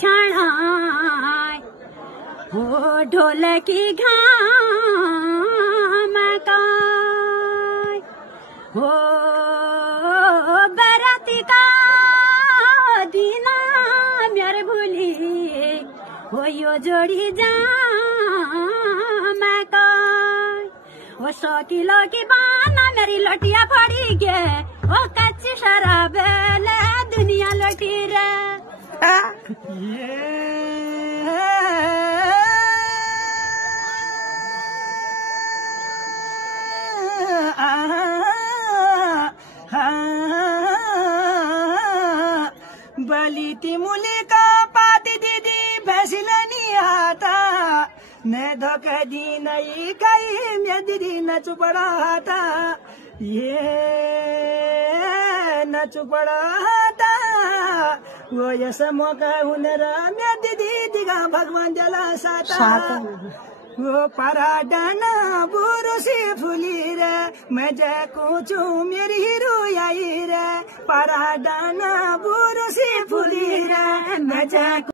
छाणाय हो ढोलकी घाम काय हो बराती का दिना मेरे भूली हो यो जोड़ी जाम काय वो 100 किलो की बाना मेरी लोटिया पड़ी के वो कच्ची शराब ले दुनिया लोटी रे बली ती मुली का पाती दीदी फैसलनी आता न धोखा दी नहीं कई मैं दीदी न चुपड़ाता ये न चुपड़ाता वो ऐसा मौका हुनर मैं दीदी दिगा भगवान जला साता वो पराडाना बुरु से फुली रे मैं जाकू चू मेरी हीरो आई रे पराडाना बुरु से फुली रे मैं जाकू